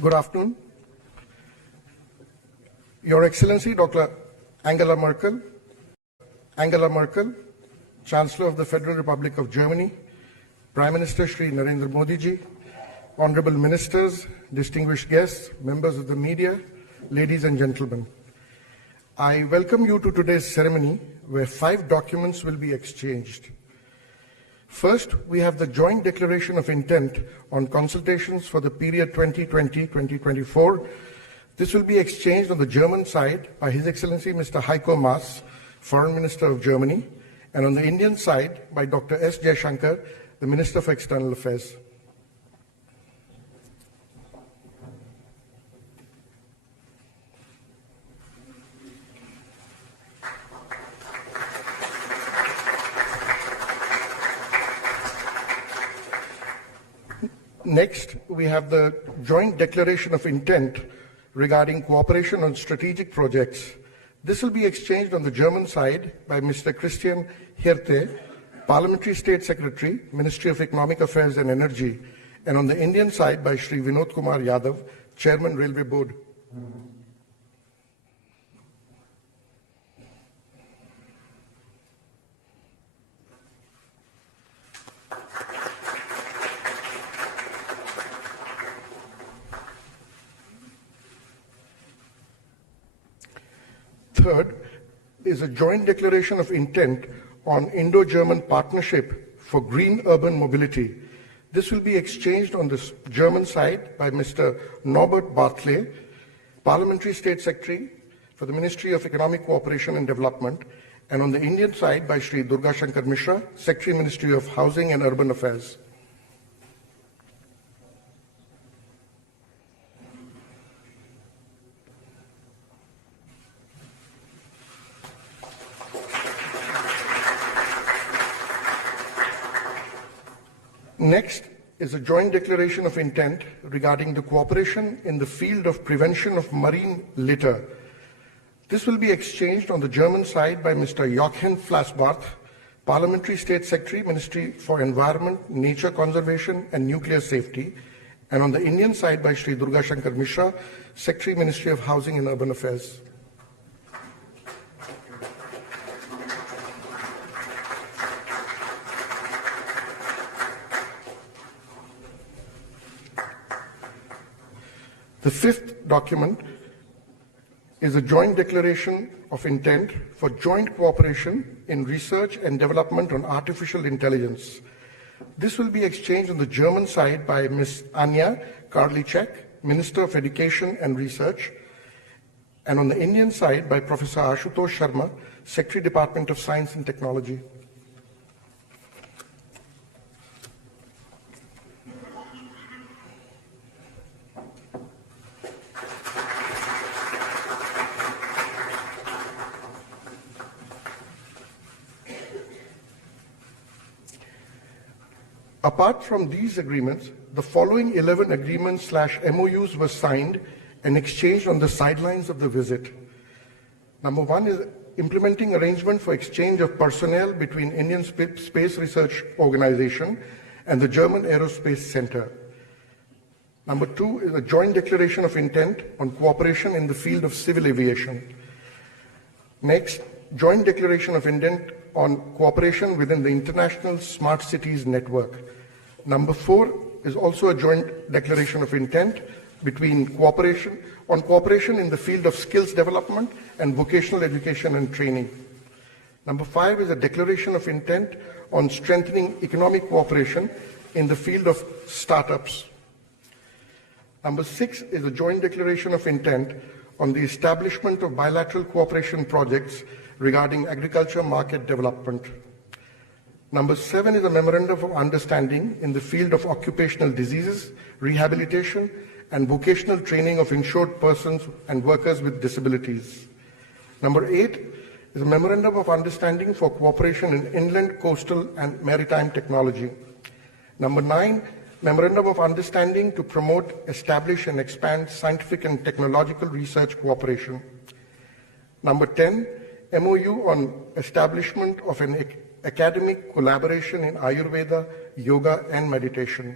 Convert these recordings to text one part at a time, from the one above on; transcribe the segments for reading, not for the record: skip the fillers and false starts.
Good afternoon. Your Excellency, Dr. Angela Merkel, Chancellor of the Federal Republic of Germany, Prime Minister Shri Narendra Modi ji, Honorable Ministers, distinguished guests, members of the media, ladies and gentlemen. I welcome you to today's ceremony where 5 documents will be exchanged. First, we have the Joint Declaration of Intent on consultations for the period 2020-2024. This will be exchanged on the German side by His Excellency Mr. Heiko Maas, Foreign Minister of Germany, and on the Indian side by Dr. S. Jaishankar, the Minister for External Affairs. Next, we have the Joint Declaration of Intent regarding cooperation on strategic projects. This will be exchanged on the German side by Mr. Christian Hirte, Parliamentary State Secretary, Ministry of Economic Affairs and Energy, and on the Indian side by Shri Vinod Kumar Yadav, Chairman, Railway Board. Third is a joint declaration of intent on Indo-German partnership for green urban mobility. This will be exchanged on the German side by Mr. Norbert Bartley, Parliamentary State Secretary for the Ministry of Economic Cooperation and Development, and on the Indian side by Shri Durga Shankar Mishra, Secretary, Ministry of Housing and Urban Affairs. Next is a joint declaration of intent regarding the cooperation in the field of prevention of marine litter. This will be exchanged on the German side by Mr. Jochen Flassbarth, Parliamentary State Secretary, Ministry for Environment, Nature Conservation and Nuclear Safety, and on the Indian side by Shri Durga Shankar Mishra, Secretary, Ministry of Housing and Urban Affairs. The fifth document is a joint declaration of intent for joint cooperation in research and development on artificial intelligence. This will be exchanged on the German side by Ms. Anja Karliczek, Minister of Education and Research, and on the Indian side by Professor Ashutosh Sharma, Secretary, Department of Science and Technology. Apart from these agreements, the following 11 agreements/MOUs were signed and exchanged on the sidelines of the visit. Number 1 is implementing arrangement for exchange of personnel between Indian Space Research Organization and the German Aerospace Center. Number 2 is a joint declaration of intent on cooperation in the field of civil aviation. Next, joint declaration of intent on cooperation within the International Smart Cities Network. Number 4 is also a joint declaration of intent between cooperation in the field of skills development and vocational education and training. Number 5 is a declaration of intent on strengthening economic cooperation in the field of startups. Number 6 is a joint declaration of intent on the establishment of bilateral cooperation projects regarding agriculture market development. Number 7 is a memorandum of understanding in the field of occupational diseases, rehabilitation, and vocational training of insured persons and workers with disabilities. Number 8 is a memorandum of understanding for cooperation in inland, coastal, and maritime technology. Number 9, memorandum of understanding to promote, establish, and expand scientific and technological research cooperation. Number 10, MOU on establishment of an academic collaboration in Ayurveda, yoga, and meditation.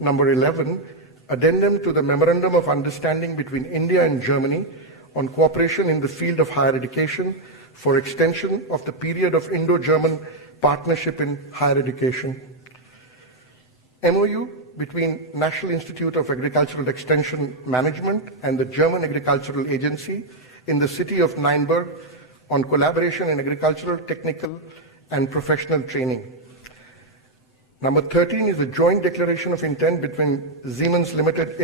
Number 11, Addendum to the Memorandum of Understanding between India and Germany on cooperation in the field of higher education for extension of the period of Indo-German partnership in higher education. MOU between National Institute of Agricultural Extension Management and the German Agricultural Agency in the city of Nuremberg on collaboration in agricultural, technical, and professional training. Number 13 is a joint declaration of intent between Siemens Limited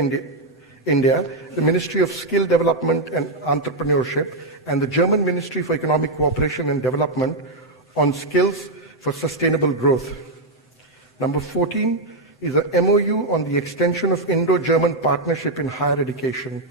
India, the Ministry of Skill Development and Entrepreneurship, and the German Ministry for Economic Cooperation and Development on skills for sustainable growth. Number 14 is a MOU on the extension of Indo-German partnership in higher education.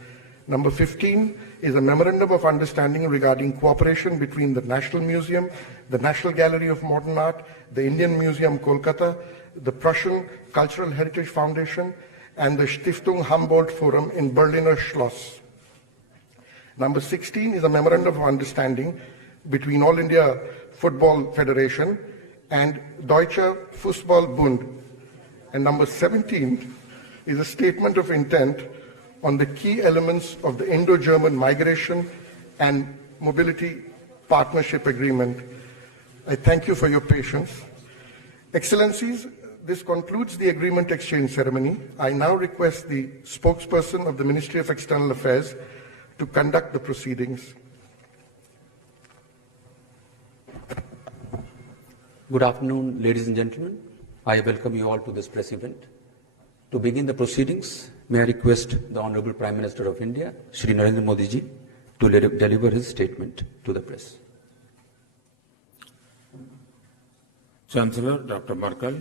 Number 15 is a Memorandum of Understanding regarding cooperation between the National Museum, the National Gallery of Modern Art, the Indian Museum, Kolkata, the Prussian Cultural Heritage Foundation, and the Stiftung Humboldt Forum in Berliner Schloss. Number 16 is a Memorandum of Understanding between All India Football Federation and Deutscher Fußball-Bund. And number 17 is a Statement of Intent on the key elements of the Indo-German Migration and Mobility Partnership Agreement. I thank you for your patience. Excellencies, this concludes the agreement exchange ceremony. I now request the spokesperson of the Ministry of External Affairs to conduct the proceedings. Good afternoon, ladies and gentlemen. I welcome you all to this press event. To begin the proceedings, may I request the Honorable Prime Minister of India, Shri Narendra Modi ji, to deliver his statement to the press. Chancellor Dr. Merkel,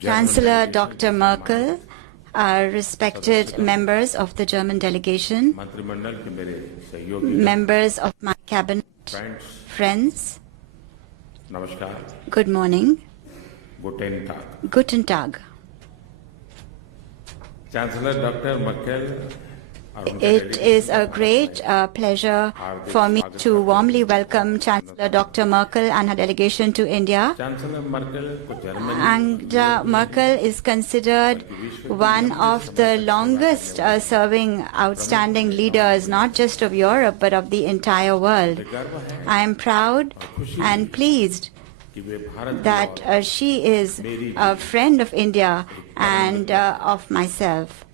Chancellor Dr. Merkel, respected members of the German delegation, members of my cabinet, friends, good morning. Guten Tag. Chancellor Dr. Merkel, it is a great pleasure for me to warmly welcome Chancellor Dr. Merkel and her delegation to India. Angela Merkel is considered one of the longest serving outstanding leaders, not just of Europe, but of the entire world. I am proud and pleased that she is a friend of India and of myself.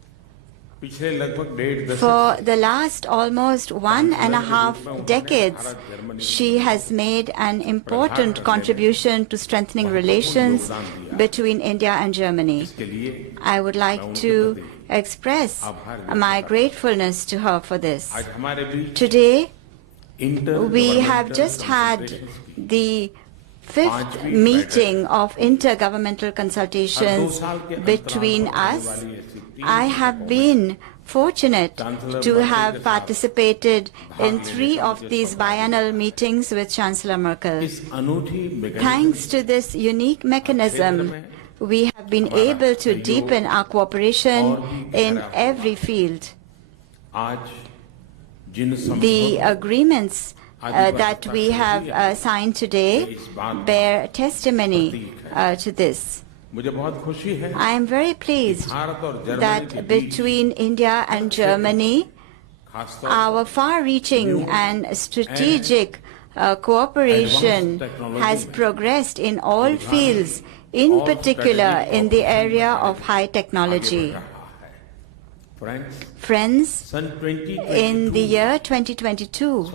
For the last almost 1.5 decades, she has made an important contribution to strengthening relations between India and Germany. I would like to express my gratefulness to her for this. Today, we have just had the 5th meeting of intergovernmental consultations between us. I have been fortunate to have participated in 3 of these biannual meetings with Chancellor Merkel. Thanks to this unique mechanism, we have been able to deepen our cooperation in every field. The agreements that we have signed today bear testimony to this. I am very pleased that between India and Germany, our far-reaching and strategic cooperation has progressed in all fields, in particular in the area of high technology. Friends, in the year 2022,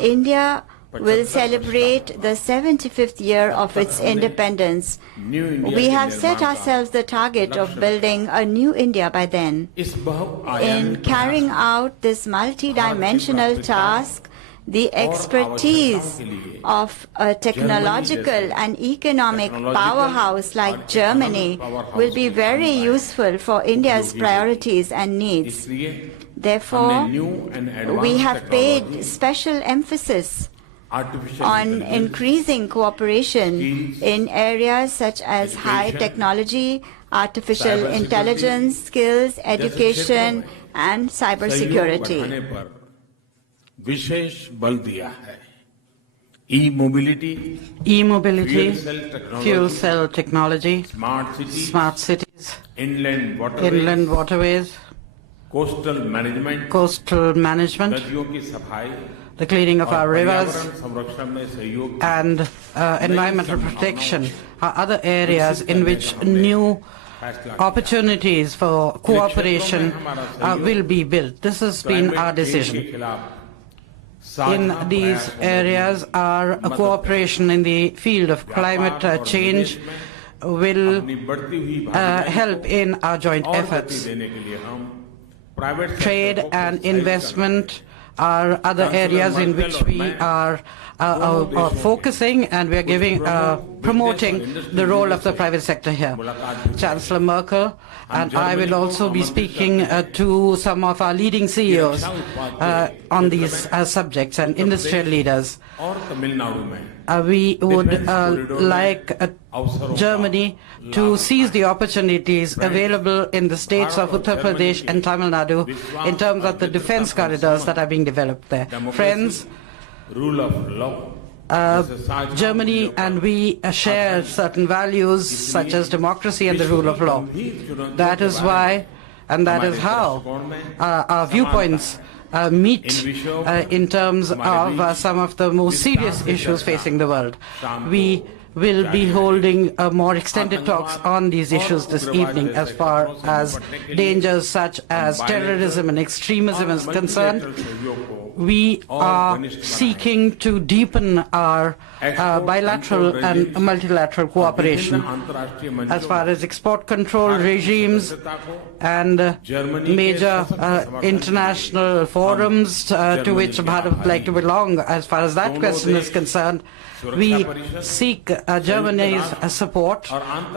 India will celebrate the 75th year of its independence. We have set ourselves the target of building a new India by then. In carrying out this multidimensional task, the expertise of a technological and economic powerhouse like Germany will be very useful for India's priorities and needs. Therefore, we have paid special emphasis on increasing cooperation in areas such as high technology, artificial intelligence, skills, education, and cybersecurity. E-mobility, fuel cell technology, smart cities, inland waterways, coastal management, the cleaning of our rivers, and environmental protection are other areas in which new opportunities for cooperation will be built. This has been our decision. In these areas, our cooperation in the field of climate change will help in our joint efforts. Trade and investment are other areas in which we are focusing, and we are promoting the role of the private sector here. Chancellor Merkel and I will also be speaking to some of our leading CEOs on these subjects and industrial leaders. We would like Germany to seize the opportunities available in the states of Uttar Pradesh and Tamil Nadu in terms of the defense corridors that are being developed there. Friends, rule of law. Germany and we share certain values such as democracy and the rule of law. That is why and that is how our viewpoints meet in terms of some of the most serious issues facing the world. We will be holding more extended talks on these issues this evening as far as dangers such as terrorism and extremism is concerned. We are seeking to deepen our bilateral and multilateral cooperation as far as export control regimes and major international forums to which Bharat would like to belong. As far as that question is concerned, we seek Germany's support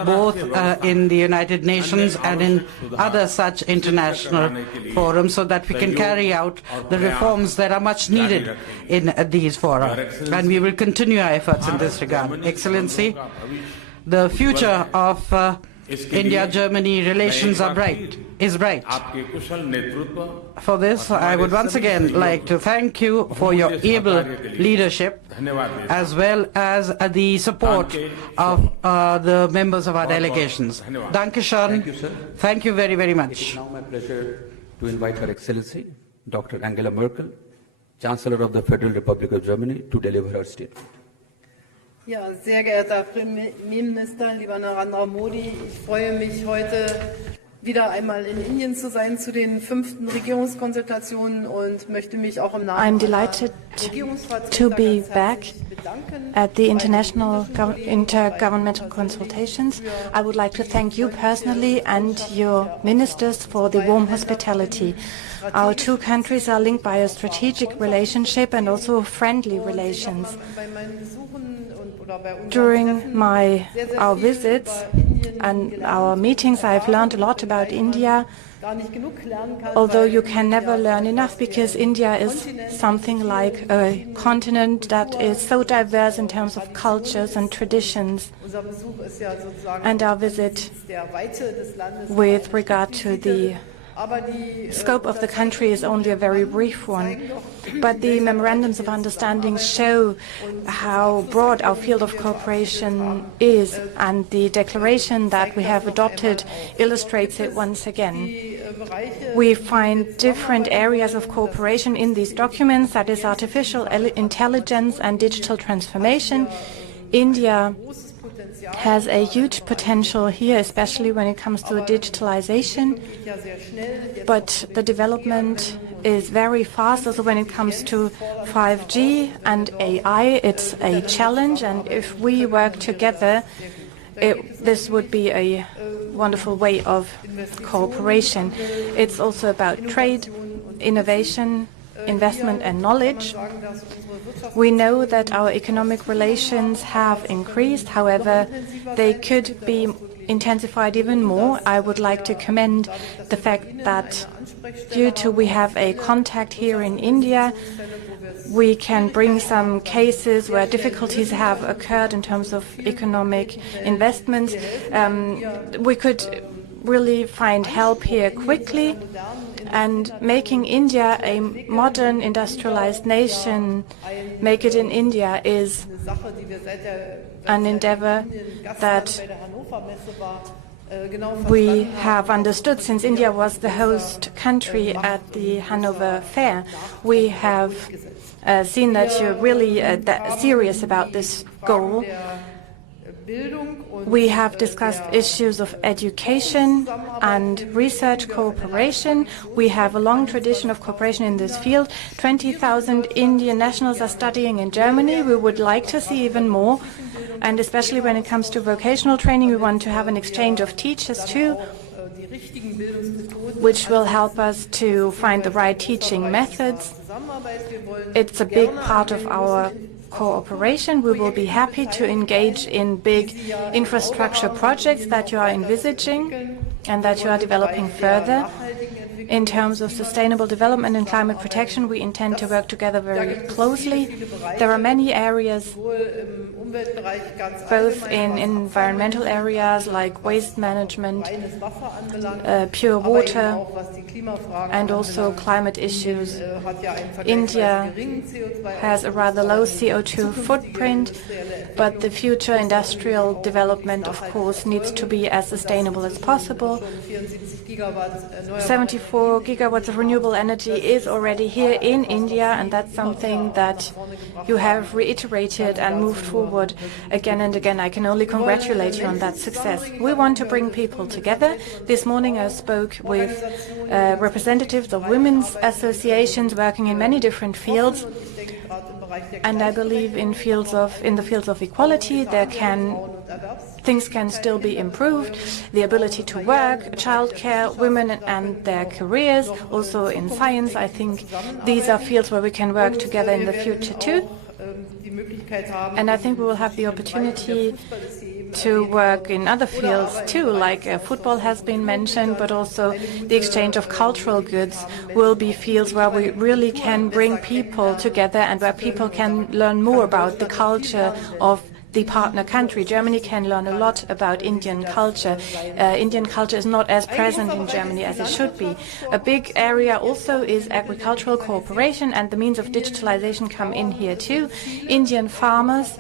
both in the United Nations and in other such international forums so that we can carry out the reforms that are much needed in these fora. And we will continue our efforts in this regard. Excellency, the future of India-Germany relations is bright. For this, I would once again like to thank you for your able leadership as well as the support of the members of our delegations. Danke schön. Thank you, sir. Thank you very, very much. It is now my pleasure to invite Her Excellency, Dr. Angela Merkel, Chancellor of the Federal Republic of Germany, to deliver her statement. Ja, sehr geehrter Premierminister, lieber Narendra Modi, ich freue mich heute wieder einmal in Indien zu sein zu den 5. Regierungskonsultationen und möchte mich auch im Namen I'm delighted to be back at the intergovernmental consultations. I would like to thank you personally and your ministers for the warm hospitality. Our two countries are linked by a strategic relationship and also friendly relations. During our visits and our meetings, I've learned a lot about India, although you can never learn enough because India is something like a continent that is so diverse in terms of cultures and traditions. And our visit with regard to the scope of the country is only a very brief one, but the memorandums of understanding show how broad our field of cooperation is, and the declaration that we have adopted illustrates it once again. We find different areas of cooperation in these documents, that is artificial intelligence and digital transformation. India has a huge potential here, especially when it comes to digitalization, but the development is very fast. Also when it comes to 5G and AI, it's a challenge, and if we work together, this would be a wonderful way of cooperation. It's also about trade, innovation, investment and knowledge. We know that our economic relations have increased. However, they could be intensified even more. I would like to commend the fact that due to we have a contact here in India, we can bring some cases where difficulties have occurred in terms of economic investments. We could really find help here quickly, and making India a modern industrialized nation, make it in India, is an endeavor that We have understood, since India was the host country at the Hanover Fair, we have seen that you're really serious about this goal. We have discussed issues of education and research cooperation. We have a long tradition of cooperation in this field. 20,000 Indian nationals are studying in Germany. We would like to see even more. And especially when it comes to vocational training, we want to have an exchange of teachers too, which will help us to find the right teaching methods. It's a big part of our cooperation. We will be happy to engage in big infrastructure projects that you are envisaging and that you are developing further. In terms of sustainable development and climate protection, we intend to work together very closely. There are many areas, both in environmental areas like waste management, pure water, and also climate issues. India has a rather low CO2 footprint, but the future industrial development, of course, needs to be as sustainable as possible. 74 gigawatts of renewable energy is already here in India, and that's something that you have reiterated and moved forward again and again. I can only congratulate you on that success. We want to bring people together. This morning I spoke with representatives of women's associations working in many different fields, and I believe in the fields of equality things can still be improved. The ability to work, childcare, women and their careers, also in science. I think these are fields where we can work together in the future too. And I think we will have the opportunity to work in other fields too, like football has been mentioned, but also the exchange of cultural goods will be fields where we really can bring people together and where people can learn more about the culture of the partner country. Germany can learn a lot about Indian culture. Indian culture is not as present in Germany as it should be. A big area also is agricultural cooperation, and the means of digitalization come in here too. Indian farmers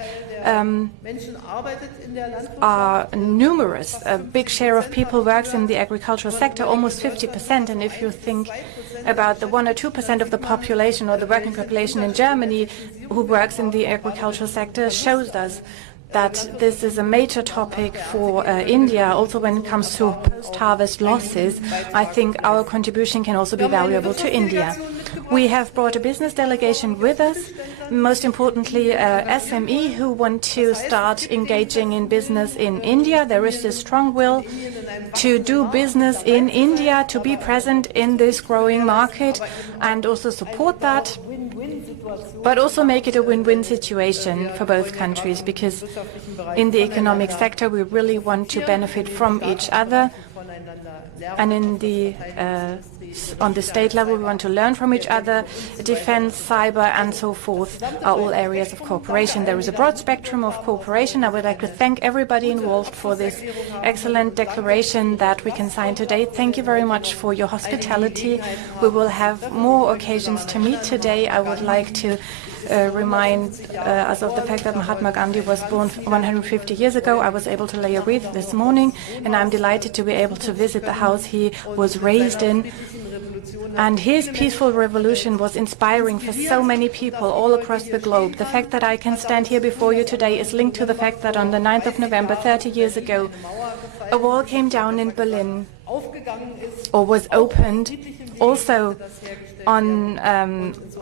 are numerous. A big share of people works in the agricultural sector, almost 50%. And if you think about the 1 or 2% of the population or the working population in Germany who works in the agricultural sector, shows us that this is a major topic for India. Also when it comes to post-harvest losses, I think our contribution can also be valuable to India. We have brought a business delegation with us, most importantly SME who want to start engaging in business in India. There is a strong will to do business in India, to be present in this growing market and also support that, but also make it a win-win situation for both countries, because in the economic sector we really want to benefit from each other, and on the state level we want to learn from each other. Defense, cyber and so forth are all areas of cooperation. There is a broad spectrum of cooperation. I would like to thank everybody involved for this excellent declaration that we can sign today. Thank you very much for your hospitality. We will have more occasions to meet today. I would like to remind us of the fact that Mahatma Gandhi was born 150 years ago. I was able to lay a wreath this morning, and I'm delighted to be able to visit the house he was raised in. And his peaceful revolution was inspiring for so many people all across the globe. The fact that I can stand here before you today is linked to the fact that on the 9th of November, 30 years ago, a wall came down in Berlin, or was opened, also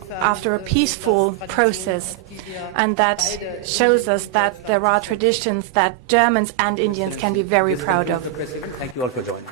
after a peaceful process. And that shows us that there are traditions that Germans and Indians can be very proud of. Thank you all for joining.